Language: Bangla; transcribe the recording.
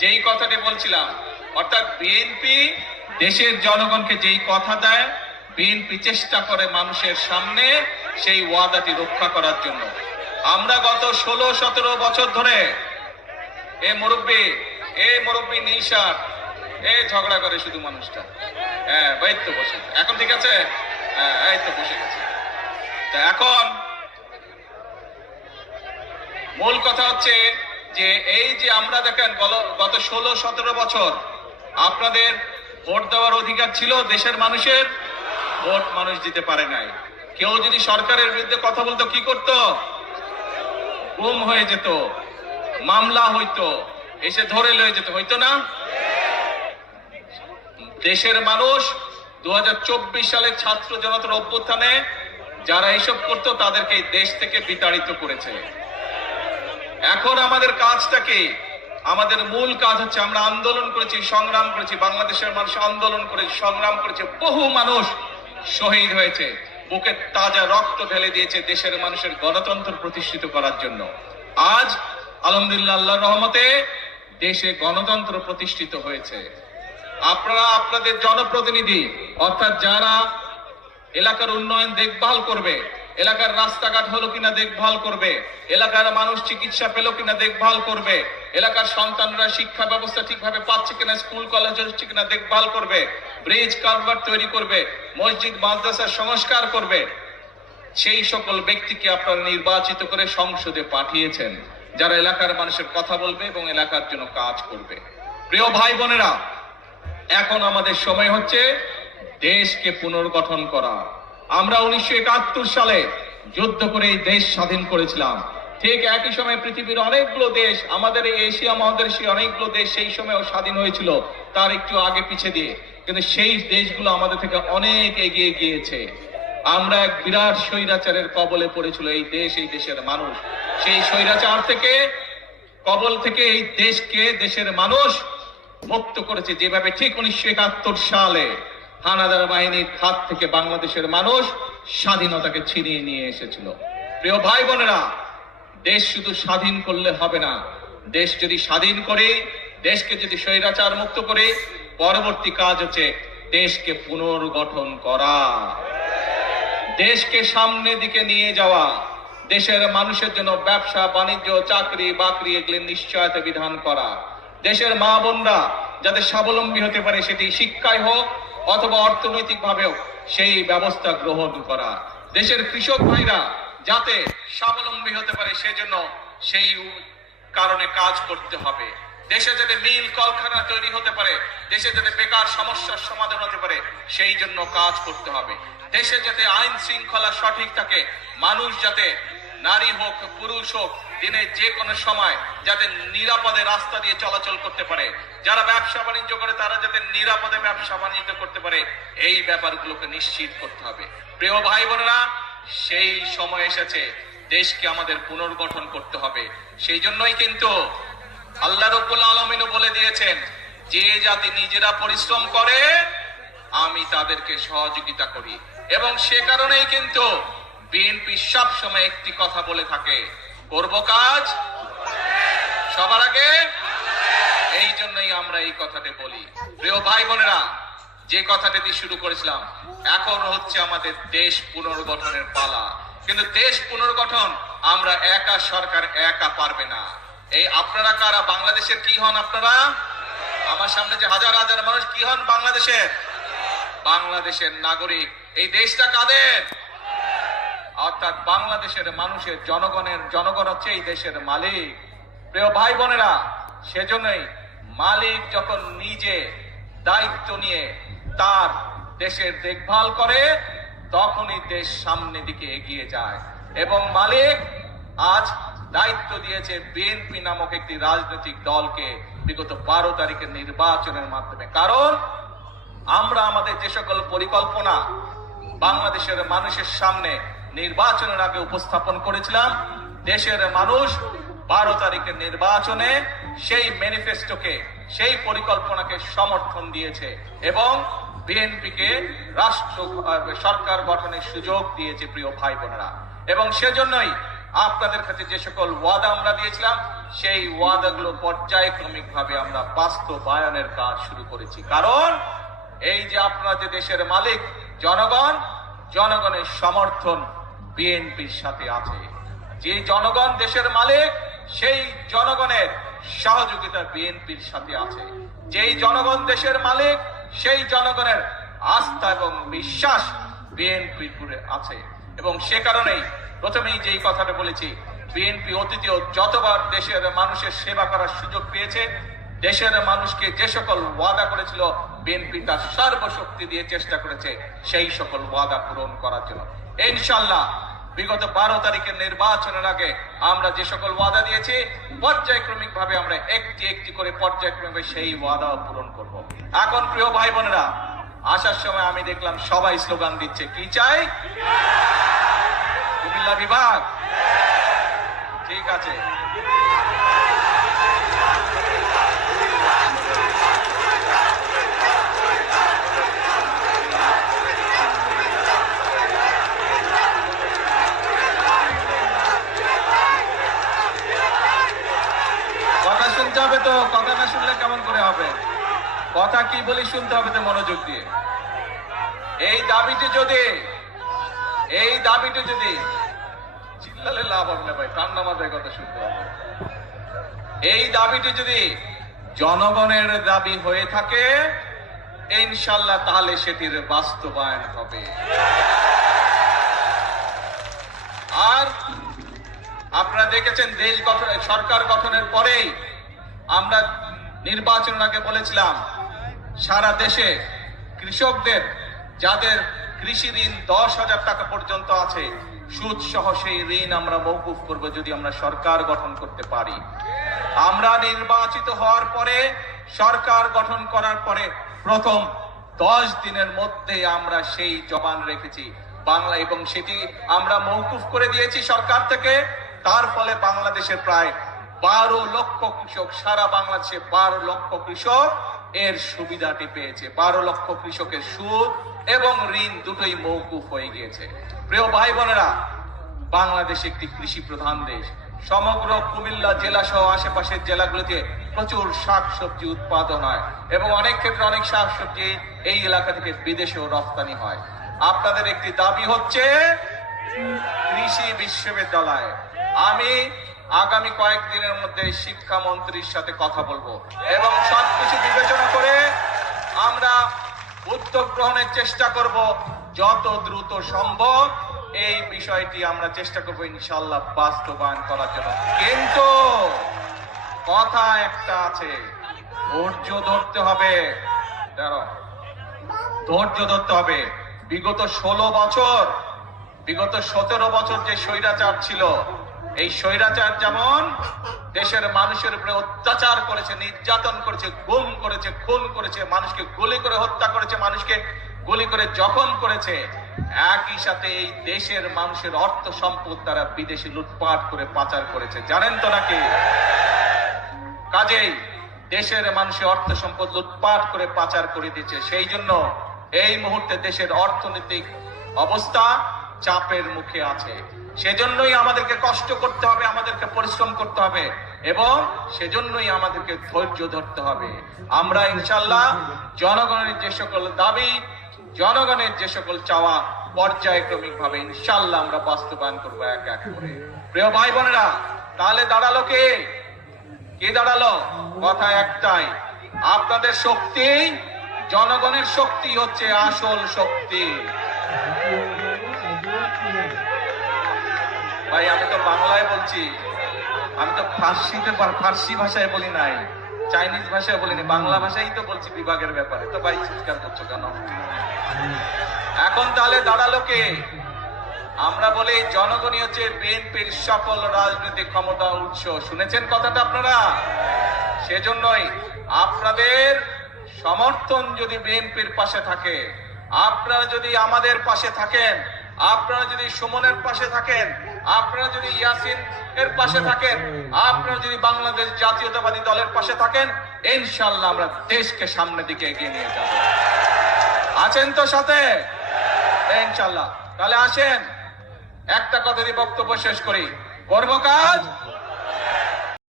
যেই কথাটি বলছিলাম, অর্থাৎ বিএনপি দেশের জনগণকে যেই কথা দেয়, বিএনপি চেষ্টা করে মানুষের সামনে সেই ওয়াদাটি রক্ষা করার জন্য। আমরা গত 16-17 বছর ধরে এ মুরব্বী নীল শার্ট ঝগড়া করে শুধু মানুষটা। হ্যাঁ, এই তো বসে, এখন ঠিক আছে। হ্যাঁ, এই তো বসে গেছে। তা এখন মূল কথা হচ্ছে যে এই যে আমরা দেখেন গত 16-17 বছর আপনাদের ভোট দেওয়ার অধিকার ছিল, দেশের মানুষের ভোট মানুষ দিতে পারে নাই। কেউ যদি সরকারের বিরুদ্ধে কথা বলতো কি করতো? গুম হয়ে যেত, মামলা হইতো, এসে ধরে লয়ে যেত, হইতো না? দেশের মানুষ 2024 সালে ছাত্র জনতার অভ্যুত্থানে যারা এসব করতো তাদেরকে এই দেশ থেকে বিতাড়িত করেছে। এখন আমাদের কাজটা কি? আমাদের মূল কাজ হচ্ছে আমরা আন্দোলন করেছি, সংগ্রাম করেছি, বাংলাদেশের মানুষ আন্দোলন করেছে, সংগ্রাম করেছে, বহু মানুষ শহীদ হয়েছে, বুকের তাজা রক্ত ঢেলে দিয়েছে দেশের মানুষের গণতন্ত্র প্রতিষ্ঠিত করার জন্য। আজ আলহামদুলিল্লাহ আল্লাহর রহমতে দেশে গণতন্ত্র প্রতিষ্ঠিত হয়েছে। আপনারা আপনাদের জনপ্রতিনিধি অর্থাৎ যারা এলাকার উন্নয়ন দেখভাল করবে, এলাকার রাস্তাঘাট হলো কিনা দেখভাল করবে, এলাকার মানুষ চিকিৎসা পেল কিনা দেখভাল করবে, এলাকার সন্তানরা শিক্ষা ব্যবস্থা ঠিকভাবে পাচ্ছে কিনা, স্কুল কলেজ হচ্ছে কিনা দেখভাল করবে, ব্রিজ কালভার তৈরি করবে, মসজিদ মাদ্রাসার সংস্কার করবে, সেই সকল ব্যক্তিকে আপনারা নির্বাচিত করে সংসদে পাঠিয়েছেন, যারা এলাকার মানুষের কথা বলবে এবং এলাকার জন্য কাজ করবে। প্রিয় ভাই বোনেরা, এখন আমাদের সময় হচ্ছে দেশকে পুনর্গঠন করা। আমরা 1971 সালে যুদ্ধ করে এই দেশ স্বাধীন করেছিলাম। ঠিক একই সময় পৃথিবীর অনেকগুলো দেশ, আমাদের এই এশিয়া মহাদেশে অনেকগুলো দেশ সেই সময়ও স্বাধীন হয়েছিল, তার একটু আগে পিছে দিয়ে, কিন্তু সেই দেশগুলো আমাদের থেকে অনেক এগিয়ে গিয়েছে। আমরা এক বিরাট স্বৈরাচারের কবলে পড়েছিল এই দেশ, এই দেশের মানুষ। সেই স্বৈরাচার থেকে, কবল থেকে এই দেশকে, দেশের মানুষ মুক্ত করেছে যেভাবে, ঠিক 1971 সালে হানাদার বাহিনীর হাত থেকে বাংলাদেশের মানুষ স্বাধীনতাকে ছিনিয়ে নিয়ে এসেছিল। প্রিয় ভাই বোনেরা, দেশ শুধু স্বাধীন করলে হবে না, দেশ যদি স্বাধীন করে, দেশকে যদি স্বৈরাচার মুক্ত করে, পরবর্তী কাজ হচ্ছে দেশকে পুনর্গঠন করা, দেশকে সামনের দিকে নিয়ে যাওয়া, দেশের মানুষের জন্য ব্যবসা বাণিজ্য চাকরি বাকরি এগুলি নিশ্চয়তা বিধান করা, দেশের মা বোনরা যাতে স্বাবলম্বী হতে পারে, সেটি শিক্ষায় হোক অথবা অর্থনৈতিক ভাবেও সেই ব্যবস্থা গ্রহণ করা, দেশের কৃষক ভাইরা যাতে স্বাবলম্বী হতে পারে সেজন্য সেই কারণে কাজ করতে হবে, দেশে যাতে মিল কলকারখানা তৈরি হতে পারে, দেশে যাতে বেকার সমস্যার সমাধান হতে পারে সেই জন্য কাজ করতে হবে, দেশে যাতে আইন শৃঙ্খলা সঠিক থাকে, মানুষ যাতে নারী হোক পুরুষ হোক দিনের যে কোনো সময় যাতে নিরাপদে রাস্তা দিয়ে চলাচল করতে পারে, যারা ব্যবসা বাণিজ্য করে তারা যাতে নিরাপদে ব্যবসা বাণিজ্য করতে পারে, এই ব্যাপারগুলোকে নিশ্চিত করতে হবে। প্রিয় ভাই বোনেরা, সেই সময় এসেছে, দেশকে আমাদের পুনর্গঠন করতে হবে। সেই জন্যই কিন্তু আল্লাহ রাব্বুল আলামিনও বলে দিয়েছেন, যে জাতি নিজেরা পরিশ্রম করে আমি তাদেরকে সহযোগিতা করি। এবং সে কারণেই কিন্তু বিএনপি সব সময় একটি কথা বলে থাকে, করব কাজ সবার আগে। এই জন্যই আমরা এই কথাটি বলি। প্রিয় ভাই বোনেরা, যে কথাটি দিয়ে শুরু করেছিলাম, এখন হচ্ছে আমাদের দেশ পুনর্গঠনের পালা। কিন্তু দেশ পুনর্গঠন আমরা একা, সরকার একা পারবে না। এই আপনারা কারা? বাংলাদেশের কি হন আপনারা? আমার সামনে যে হাজার হাজার মানুষ কি হন? বাংলাদেশের বাংলাদেশের নাগরিক। এই দেশটা কাদের? অর্থাৎ বাংলাদেশের মানুষের, জনগণ হচ্ছে এই দেশের মালিক। প্রিয় ভাই বোনেরা, সেজন্যই মালিক যখন নিজে দায়িত্ব নিয়ে তার দেশের দেখভাল করে, তখনই দেশ সামনের দিকে এগিয়ে যায়। এবং মালিক আজ দায়িত্ব দিয়েছে বিএনপি নামক একটি রাজনৈতিক দলকে বিগত 12 তারিখের নির্বাচনের মাধ্যমে। কারণ আমরা আমাদের যে সকল পরিকল্পনা বাংলাদেশের মানুষের সামনে নির্বাচনের আগে উপস্থাপন করেছিলাম, দেশের মানুষ 12 তারিখের নির্বাচনে সেই ম্যানিফেস্টোকে, সেই পরিকল্পনাকে সমর্থন দিয়েছে এবং বিএনপিকে সরকার গঠনের সুযোগ দিয়েছে। প্রিয় ভাই বোনেরা, এবং সেজন্যই আপনাদের কাছে যে সকল ওয়াদা আমরা দিয়েছিলাম সেই ওয়াদাগুলো পর্যায়ক্রমিক ভাবে আমরা বাস্তবায়নের কাজ শুরু করেছি। কারণ এই যে আপনারা যে দেশের মালিক জনগণ, জনগণের সমর্থন বিএনপির সাথে আছে। যে জনগণ দেশের মালিক সেই জনগণের সহযোগিতা বিএনপির সাথে আছে। যেই জনগণ দেশের মালিক সেই জনগণের আস্থা এবং বিশ্বাস বিএনপির উপরে আছে। এবং সে কারণেই প্রথমেই যেই কথাটা বলেছি, বিএনপি অতীতেও যতবার দেশের মানুষের সেবা করার সুযোগ পেয়েছে, দেশের মানুষকে যে সকল ওয়াদা করেছিল বিএনপি তার সর্বশক্তি দিয়ে চেষ্টা করেছে সেই সকল ওয়াদা পূরণ করার জন্য। ইনশাআল্লাহ বিগত 12 তারিখের নির্বাচনের আগে আমরা যে সকল ওয়াদা দিয়েছি পর্যায়ক্রমিক ভাবে আমরা একটি একটি করে পর্যায়ক্রমিক সেই ওয়াদা পূরণ করব। এখন প্রিয় ভাই বোনেরা, আসার সময় আমি দেখলাম সবাই স্লোগান দিচ্ছে, কি চাই? কুমিল্লা বিভাগ। ঠিক আছে, কথা শুনতে হবে তো। কথা না শুনলে কেমন করে হবে? কথা কি বলি শুনতে হবে তো মনোযোগ দিয়ে। এই দাবিটি যদি চিল্লালে লাভ হবে না ভাই, ঠান্ডা মাথায় কথা শুনতে হবে। এই দাবিটি যদি জনগণের দাবি হয়ে থাকে ইনশাআল্লাহ তাহলে সেটির বাস্তবায়ন হবে। আর আপনারা দেখেছেন দেশ গঠন, সরকার গঠনের পরেই আমরা নির্বাচনের আগে বলেছিলাম সারা দেশে কৃষকদের যাদের কৃষি ঋণ 10,000 টাকা পর্যন্ত আছে সুদ সহ সেই ঋণ আমরা মওকুফ করব যদি আমরা সরকার গঠন করতে পারি। আমরা নির্বাচিত হওয়ার পরে সরকার গঠন করার পরে প্রথম 10 দিনের মধ্যে আমরা সেই জবান রেখেছি বাংলা, এবং সেটি আমরা মওকুফ করে দিয়েছি সরকার থেকে। তার ফলে বাংলাদেশের প্রায় 12 লক্ষ কৃষক, সারা বাংলাদেশে 12 লক্ষ কৃষক এর সুবিধাটি পেয়েছে। 12 লক্ষ কৃষকের সুদ এবং ঋণ দুটোই মওকুফ হয়ে গিয়েছে। প্রিয় ভাই বোনেরা, বাংলাদেশ একটি কৃষি প্রধান দেশ। সমগ্র কুমিল্লা জেলা সহ আশেপাশের জেলাগুলোতে প্রচুর শাকসবজি উৎপাদন হয় এবং অনেক ক্ষেত্রে অনেক শাকসবজি এই এলাকা থেকে বিদেশেও রপ্তানি হয়। আপনাদের একটি দাবি হচ্ছে কৃষি বিশ্ববিদ্যালয়। আমি আগামী কয়েকদিনের মধ্যে শিক্ষামন্ত্রীর সাথে কথা বলবো এবং সবকিছু বিবেচনা করে আমরা উদ্যোগ গ্রহণের চেষ্টা করব যত দ্রুত সম্ভব এই বিষয়টি আমরা চেষ্টা করবো ইনশাআল্লাহ বাস্তবায়ন করার জন্য। কিন্তু কথা একটা আছে, ধৈর্য ধরতে হবে। ধৈর্য ধরতে হবে। বিগত 16 বছর, বিগত 17 বছর যে স্বৈরাচার ছিল, এই স্বৈরাচার যেমন দেশের মানুষের উপরে অত্যাচার করেছে, নির্যাতন করেছে, গুম করেছে, খুন করেছে, মানুষকে গুলি করে হত্যা করেছে, মানুষকে গুলি করে জখম করেছে, একই সাথে এই দেশের মানুষের অর্থ সম্পদ তারা বিদেশে লুটপাট করে পাচার করেছে। জানেন তো নাকি? কাজেই দেশের মানুষের অর্থ সম্পদ লুটপাট করে পাচার করে দিয়েছে। সেই জন্য এই মুহূর্তে দেশের অর্থনৈতিক অবস্থা চাপের মুখে আছে। সেজন্যই আমাদেরকে কষ্ট করতে হবে, আমাদেরকে পরিশ্রম করতে হবে এবং সেজন্যই আমাদেরকে ধৈর্য ধরতে হবে। আমরা ইনশাআল্লাহ জনগণের যে সকল দাবি, জনগণের যে সকল চাওয়া পর্যায়ক্রমিক ভাবে ইনশাআল্লাহ আমরা বাস্তবায়ন করবো এক এক করে। প্রিয় ভাই বোনেরা, তাহলে দাঁড়ালো কে? কে দাঁড়ালো? কথা একটাই, আপনাদের শক্তি, জনগণের শক্তি হচ্ছে আসল শক্তি। ভাই আমি তো বাংলায় বলছি, আমি তো ফার্সি ভাষায় বলি নাই, চাইনিজ ভাষায় বলিনি, বাংলা ভাষাই তো বলছি বিভাগের ব্যাপারে। তো ভাই চিৎকার করছো কেন? এখন তাহলে দাঁড়ালো কে? আমরা বলি জনগণই হচ্ছে বিএনপির সকল রাজনৈতিক ক্ষমতা উৎস। শুনেছেন কথাটা আপনারা? সেজন্যই আপনাদের সমর্থন যদি বিএনপির পাশে থাকে, আপনারা যদি আমাদের পাশে থাকেন, আপনারা যদি সুমনের পাশে থাকেন, আপনারা যদি ইয়াসিন এর পাশে থাকেন, আপনারা যদি বাংলাদেশ জাতীয়তাবাদী দলের পাশে থাকেন, ইনশাআল্লাহ আমরা দেশকে সামনের দিকে এগিয়ে নিয়ে যাব। আছেন তো সাথে? ইনশাআল্লাহ। তাহলে আসেন একটা কথা দিয়ে বক্তব্য শেষ করি। করব কাজ